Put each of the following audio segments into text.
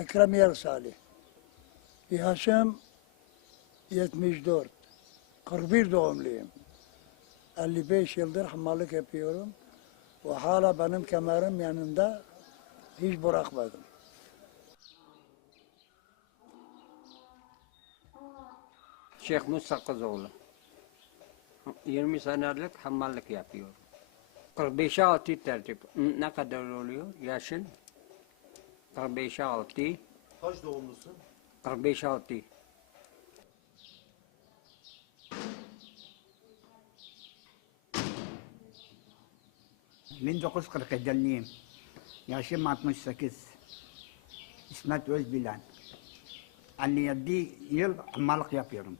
Ekrem Yer Salih. Yaşım 74. 41 doğumluyum. 55 yıldır hamallık yapıyorum. Ve hala benim kemerim yanında hiç bırakmadım. Şeyh Musa Kızoğlu. 20 senelik hamallık yapıyorum. 45'e 6 tertip. Ne kadar oluyor yaşın? 45'e 6. Kaç doğumlusun? 45'e 6. من 1947'liyim. Yaşım 68. İsmet Özbilen. 57 yıl ammalık yapıyorum.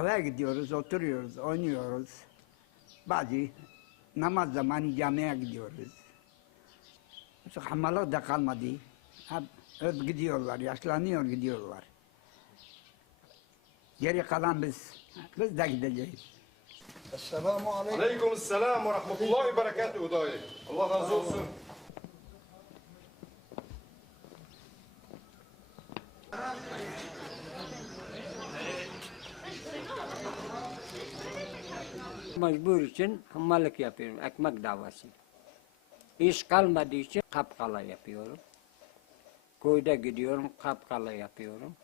Kahveye gidiyoruz, oturuyoruz, oynuyoruz. Bazı namaz zamanı camiye gidiyoruz. Hamallık da kalmadı. Hep öp gidiyorlar, yaşlanıyor gidiyorlar. Geri kalan biz, biz de gideceğiz. Esselamu aleyküm. Aleyküm selam ve rahmetullahi ve berekatuhu dayı. Allah razı olsun. Mecbur için hamallık yapıyorum. Ekmek davası. İş kalmadığı için kapkala yapıyorum. Köyde gidiyorum, kapkala yapıyorum.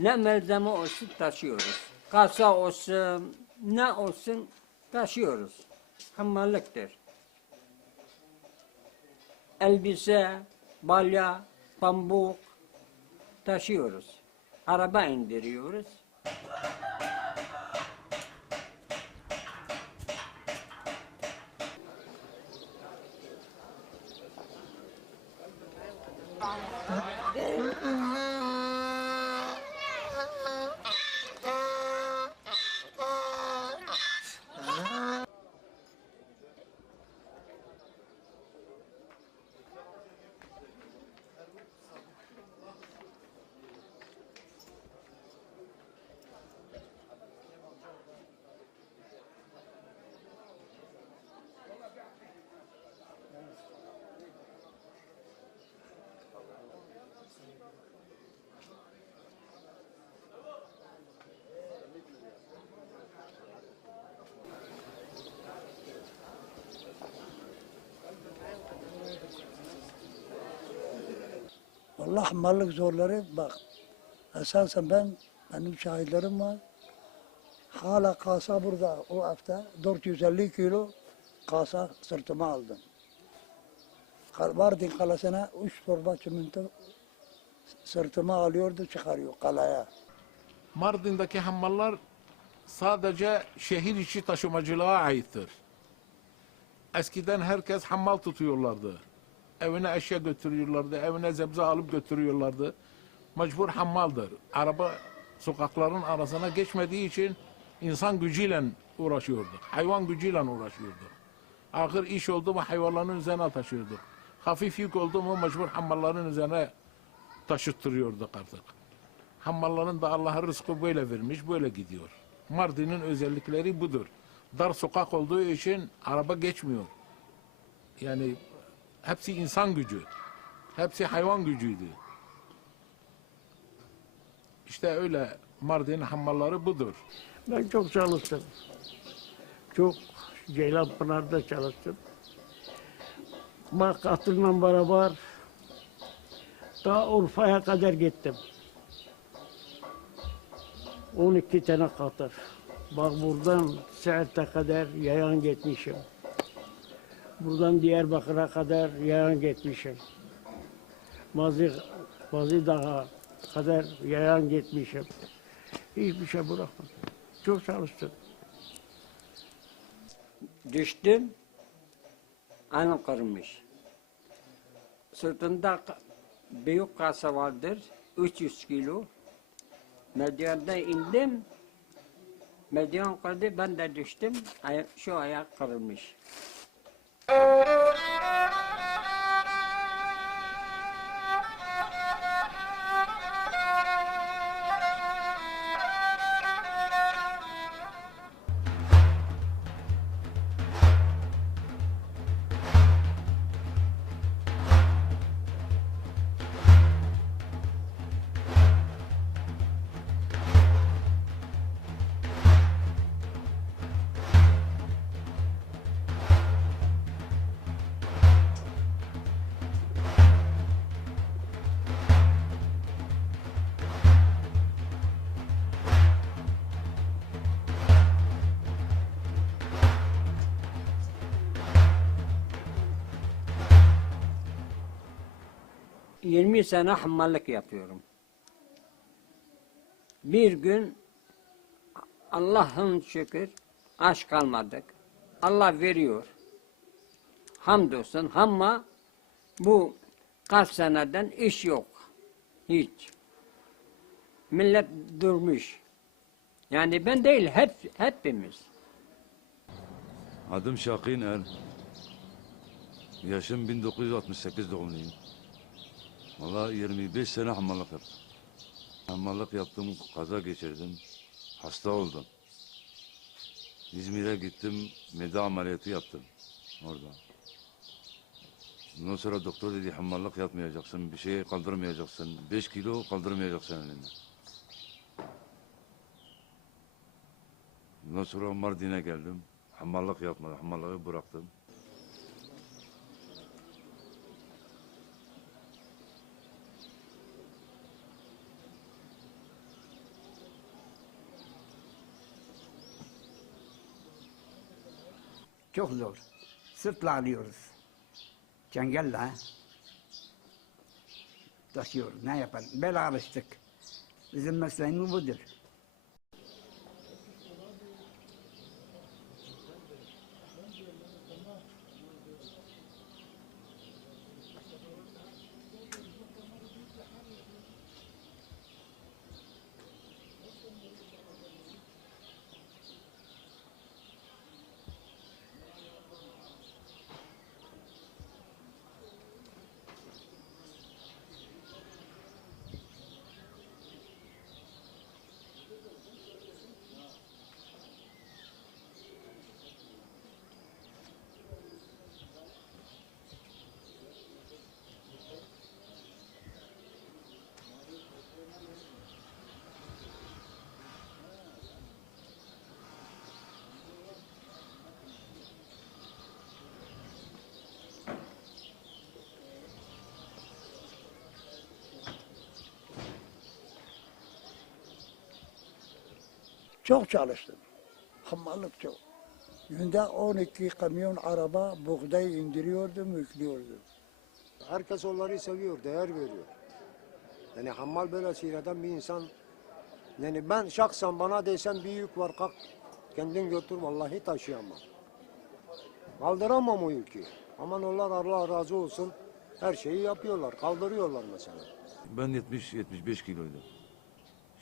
Ne malzeme olsun taşıyoruz. Kasa olsun, ne olsun taşıyoruz. Hamallıktır. Elbise, balya, pamuk taşıyoruz. Araba indiriyoruz. Vallahi hamallık zorları bak. Esasen ben, benim şahitlerim var. Hala kasa burada o hafta 450 kilo kasa sırtıma aldım. Mardin kalasına 3 torba çimento sırtıma alıyordu çıkarıyor kalaya. Mardin'deki hammallar sadece şehir içi taşımacılığa aittir. Eskiden herkes hammal tutuyorlardı. Evine eşya götürüyorlardı, evine zebze alıp götürüyorlardı. Mecbur hammaldır. Araba sokakların arasına geçmediği için insan gücüyle uğraşıyorduk. Hayvan gücüyle uğraşıyorduk. Ağır iş oldu mu hayvanların üzerine taşıyorduk. Hafif yük oldu mu mecbur hammalların üzerine taşıttırıyorduk artık. Hammalların da Allah'a rızkı böyle vermiş, böyle gidiyor. Mardin'in özellikleri budur. Dar sokak olduğu için araba geçmiyor. Yani hepsi insan gücü. Hepsi hayvan gücüydü. İşte öyle Mardin hammalları budur. Ben çok çalıştım. Çok Ceylanpınar'da çalıştım. Bak katılmam beraber daha Urfa'ya kadar gittim. 12 tane katır. Bak buradan Siirt'e kadar yayan gitmişim. Buradan Diyarbakır'a kadar yayan gitmişim. Mazi, Mazi Dağı kadar yayan gitmişim. Hiçbir şey bırakmadım. Çok çalıştım. Düştüm. Anam kırmış. Sırtında büyük kasa vardır. 300 kilo. Medyanda indim. Medyan kırdı. Ben de düştüm. Şu ayak kırılmış. Música Yirmi sene hamallık yapıyorum. Bir gün Allah'ın şükür aç kalmadık. Allah veriyor. Hamdolsun ama bu kaç seneden iş yok. Hiç. Millet durmuş. Yani ben değil hep hepimiz. Adım Şakin Er. Yaşım 1968 doğumluyum. Valla 25 sene hamallık yaptım. Hamallık yaptım, kaza geçirdim. Hasta oldum. İzmir'e gittim, mide ameliyatı yaptım orada. Ondan sonra doktor dedi hamallık yapmayacaksın, bir şey kaldırmayacaksın. 5 kilo kaldırmayacaksın elinde. Ondan sonra Mardin'e geldim. Hamallık yapmadım, hamallığı bıraktım. Çok zor. Sırtla alıyoruz. Çengelle taşıyoruz. Ne yapalım? Böyle alıştık. Bizim mesleğimiz budur. Çok çalıştım. Hamallık çok. Günde 12 kamyon araba buğday indiriyordum, yüklüyordum. Herkes onları seviyor, değer veriyor. Yani hammal böyle seyreden bir insan. Yani ben şahsen bana desen bir yük var kalk kendin götür vallahi taşıyamam. Kaldıramam o yükü. Aman onlar Allah razı olsun her şeyi yapıyorlar, kaldırıyorlar mesela. Ben 70-75 kiloydum.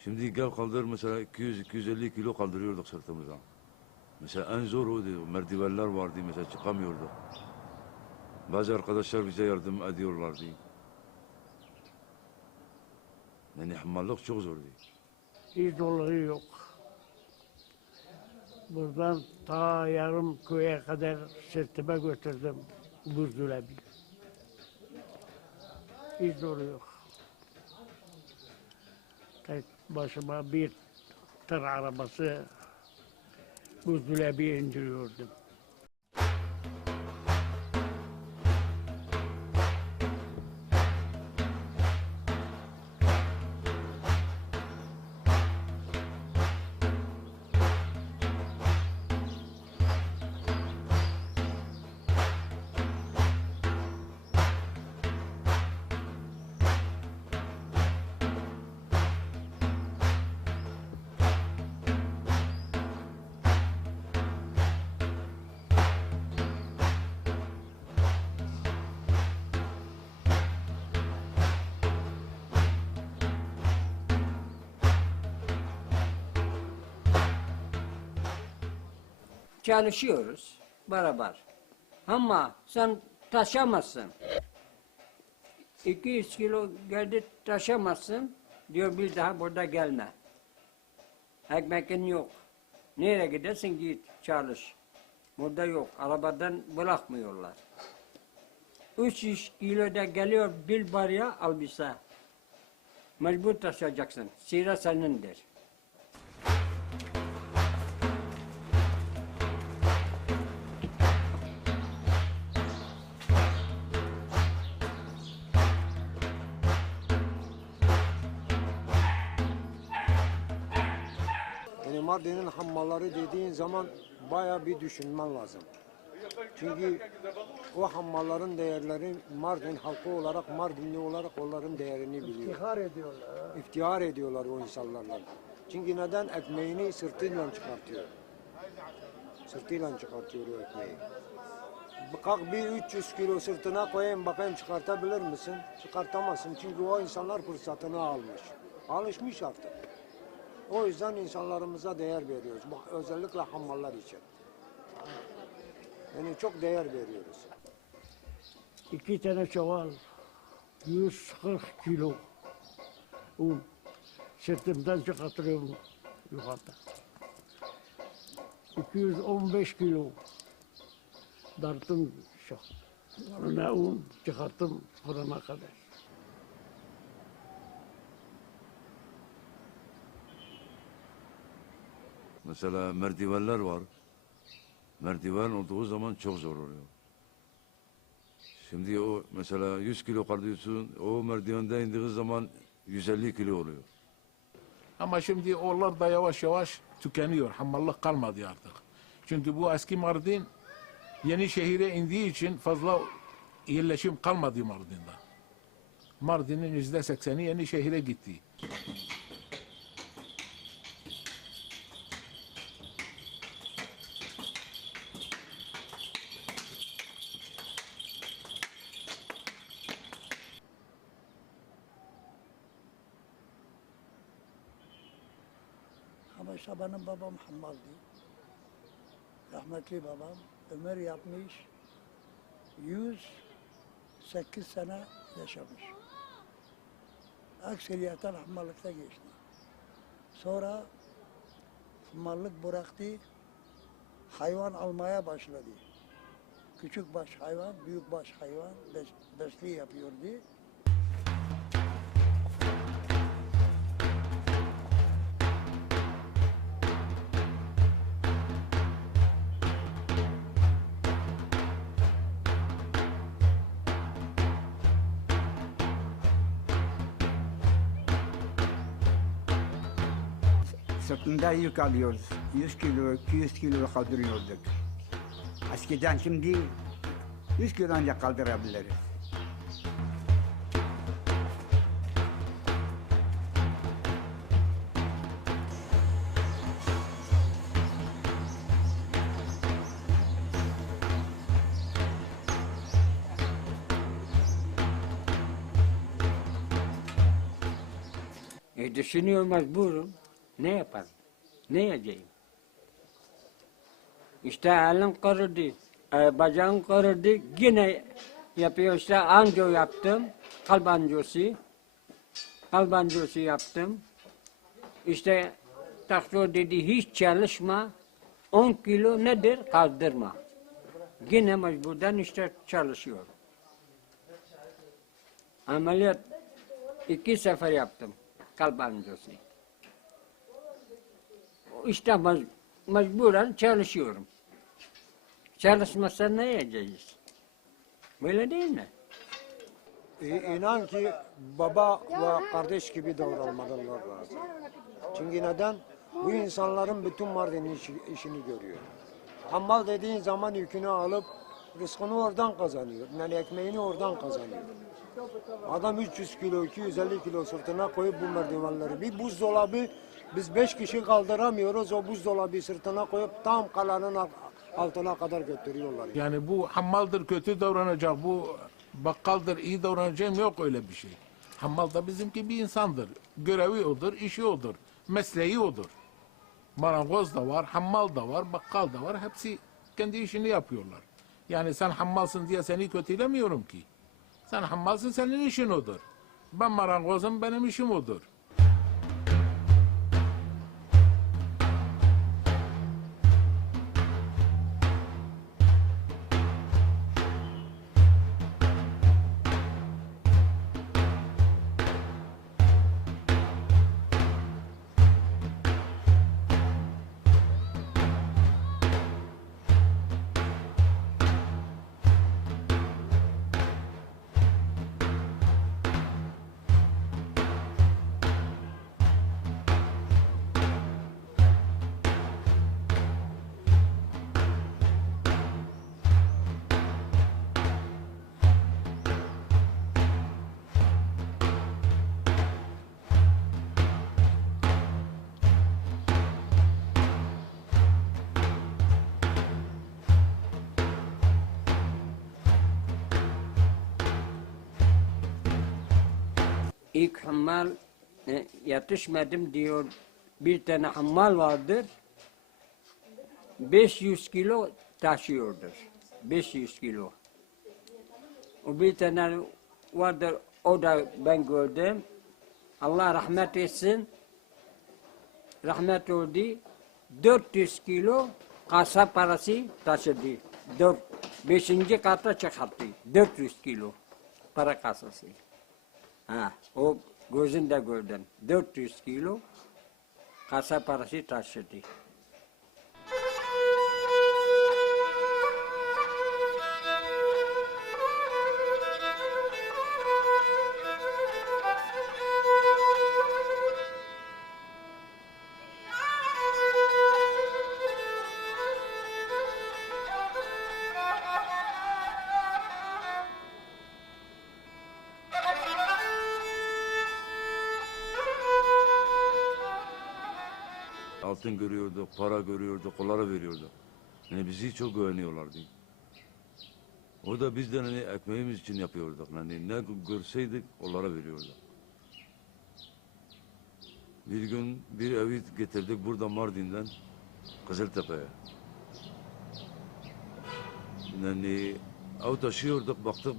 Şimdi gel kaldır mesela 200-250 kilo kaldırıyorduk sırtımıza. Mesela en zor oydu. Merdivenler vardı mesela çıkamıyorduk. Bazı arkadaşlar bize yardım ediyorlardı. Yani hamallık çok zordu. Hiç doları yok. Buradan ta yarım köye kadar sırtıma götürdüm buzdolabı. Hiç doları yok. Tek başıma bir tır arabası buzdolabı indiriyordum. Çalışıyoruz beraber. Ama sen taşamazsın. 200 kilo geldi taşamazsın. Diyor bir daha burada gelme. Ekmekin yok. Nereye gidersin git çalış. Burada yok. Arabadan bırakmıyorlar. 300 kilo da geliyor bir barya elbise. Mecbur taşıyacaksın. Sıra senindir. Mardin'in hammalları dediğin zaman baya bir düşünmen lazım. Çünkü o hammalların değerleri Mardin halkı olarak, Mardinli olarak onların değerini biliyor. İftihar ediyorlar. ha. İftihar ediyorlar o insanlarla. Çünkü neden? Ekmeğini sırtıyla çıkartıyor. Sırtıyla çıkartıyor o ekmeği. Kalk bir 300 kilo sırtına koyayım bakayım çıkartabilir misin? Çıkartamazsın çünkü o insanlar fırsatını almış. Alışmış artık. O yüzden insanlarımıza değer veriyoruz. Özellikle hammallar için. Yani çok değer veriyoruz. İki tane çuval, 140 kilo un sırtımdan çıkartıyorum yukarıda. 215 kilo darttım şu. Fırına un çıkarttım fırına kadar. Mesela merdivenler var. Merdiven olduğu zaman çok zor oluyor. Şimdi o mesela 100 kilo kaldırıyorsun, o merdivende indiği zaman 150 kilo oluyor. Ama şimdi onlar da yavaş yavaş tükeniyor. Hamallık kalmadı artık. Çünkü bu eski Mardin Yeni şehire indiği için fazla yerleşim kalmadı Mardin'de. Mardin'in yüzde sekseni yeni şehire gitti. İşte benim babam hammaldı. Rahmetli babam ömür yapmış. 108 sene yaşamış. Akseriyetten hammallıkta geçti. Sonra hammallık bıraktı. Hayvan almaya başladı. Küçük baş hayvan, büyük baş hayvan bes- besli yapıyordu. Sırtında yük alıyoruz. 100 kilo, 200 kilo kaldırıyorduk. Eskiden şimdi 100 kilo ancak kaldırabiliriz. E düşünüyor mecburum. Ne yaparım? Ne yiyeceğim? İşte elim kırıldı. E, bacağım kırıldı. Yine yapıyor işte anjo yaptım. Kalp anjosu. Kalp anjosu yaptım. İşte doktor dedi hiç çalışma. 10 kilo nedir? Kaldırma. Yine mecburdan işte çalışıyorum. Ameliyat iki sefer yaptım kalp anjiyosu. İşte mec- mecburen çalışıyorum. Çalışmazsa ne yiyeceğiz? Böyle değil mi? İnan ki baba ve kardeş gibi davranmalılar lazım. Çünkü neden? Bu insanların bütün Mardin'in işi- işini görüyor. Hammal dediğin zaman yükünü alıp rızkını oradan kazanıyor. Yani ekmeğini oradan kazanıyor. Adam 300 kilo, 250 kilo sırtına koyup bu merdivenleri. Bir buzdolabı biz 5 kişi kaldıramıyoruz. O buzdolabı sırtına koyup tam kalanın al- altına kadar götürüyorlar. Yani bu hammaldır kötü davranacak, bu bakkaldır iyi davranacağım yok öyle bir şey. Hammal da bizimki bir insandır. Görevi odur, işi odur, mesleği odur. Marangoz da var, hammal da var, bakkal da var. Hepsi kendi işini yapıyorlar. Yani sen hammalsın diye seni kötülemiyorum ki. Sen hammalsın senin işin odur. Ben marangozum benim işim odur. İlk hammal e, yetişmedim diyor. Bir tane hammal vardır. 500 kilo taşıyordur. 500 kilo. O bir tane vardır. O da ben gördüm. Allah rahmet etsin. Rahmet oldu. 400 kilo kasa parası taşıdı. Dört, beşinci kata çıkarttı. 400 kilo para kasası. Ha, o gözünde gördüm. 400 kilo kasa parası taşıdı. Altın görüyorduk, para görüyorduk, onlara veriyorduk. Yani bizi çok güveniyorlardı. O da bizden hani ekmeğimiz için yapıyorduk. Yani ne görseydik onlara veriyorduk. Bir gün bir evi getirdik burada Mardin'den Kızıltepe'ye. Yani ev taşıyorduk baktım.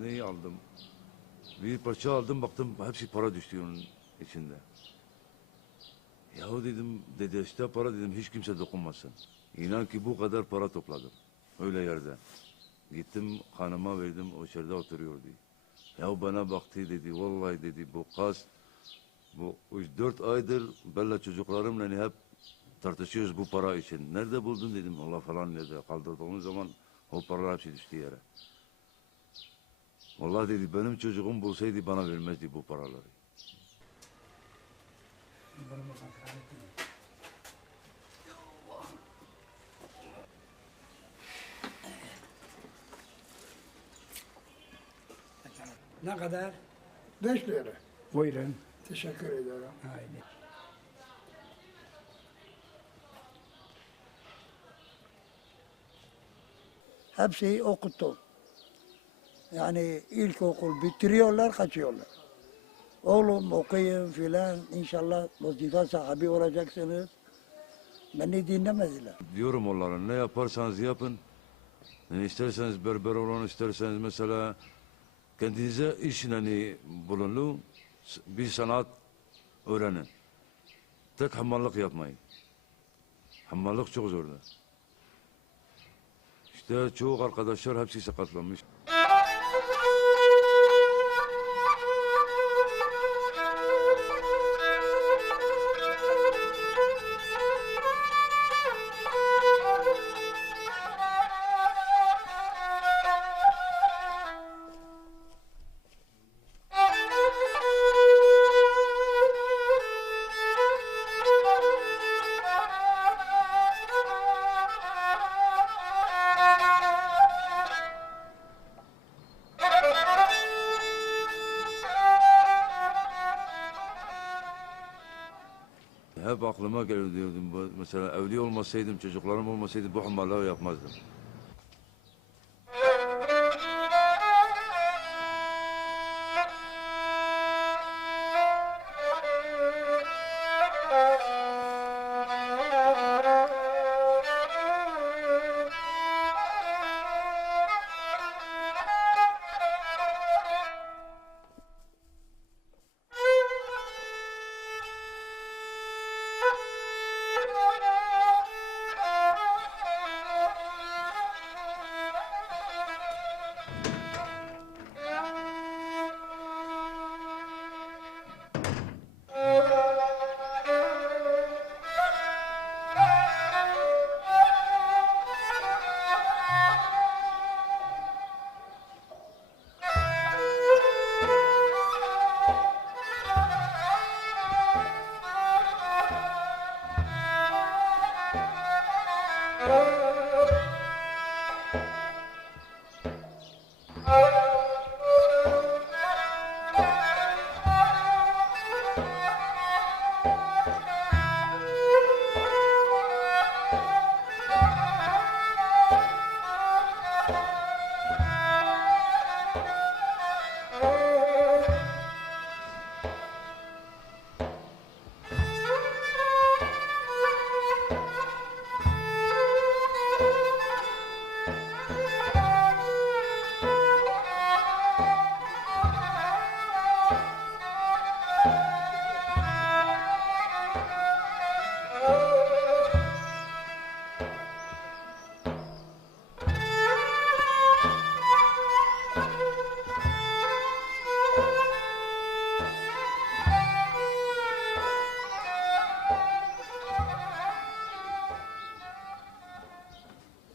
Neyi aldım? Bir parça aldım baktım hepsi para düştü onun içinde. Yahu dedim dedi işte para dedim hiç kimse dokunmasın. İnan ki bu kadar para topladım. Öyle yerde. Gittim hanıma verdim o içeride oturuyordu. Ya bana baktı dedi vallahi dedi bu kaz bu üç dört aydır benle çocuklarımla hep tartışıyoruz bu para için. Nerede buldun dedim Allah falan dedi. Kaldırdığımız zaman o paralar hepsi düştü yere. Vallahi dedi benim çocuğum bulsaydı bana vermezdi bu paraları. Ne kadar? Beş lira. Buyurun. Teşekkür ederim. Haydi. Hepsi okuttum. Yani ilkokul bitiriyorlar, kaçıyorlar. Oğlum okuyun filan, inşallah vazife sahibi olacaksınız. Beni dinlemediler. Diyorum onlara ne yaparsanız yapın. Yani isterseniz berber olun, isterseniz mesela kendinize iş bulunun, s- bir sanat öğrenin. Tek hamallık yapmayın. Hamallık çok zordur. İşte çoğu arkadaşlar hepsi sakatlanmış. Hep aklıma geliyor diyordum. Mesela evli olmasaydım, çocuklarım olmasaydı bu hamallığı yapmazdım.